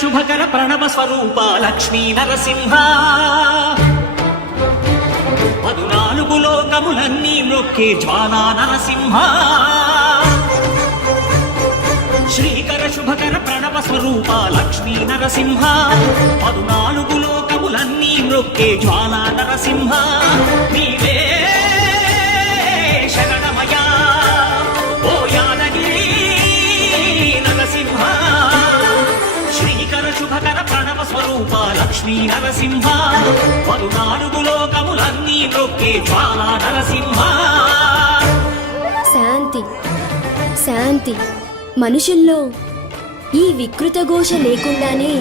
శుభకర ప్రణవ స్వరూప లక్ష్మీ నరసింహ పదునాలుగు లోకములన్నీ మొక్కే జ్వాలా నరసింహ శ్రీకర శుభకర ప్రణవ స్వరూప లక్ష్మీ నరసింహ పదునాలుగు లోకములన్నీ మొక్కే జ్వాలా నరసింహ నీవే శరణమయా ఓ యాదగిరి నరసింహ శ్రీకర శుభకర ప్రణవ స్వరూప లక్ష్మీ నరసింహ పదునాలుగు లోకములన్నీ మొక్కే జ్వాలా నరసింహ. శాంతి శాంతి మనుషుల్లో ఈ వికృత ఘోష లేకుండానే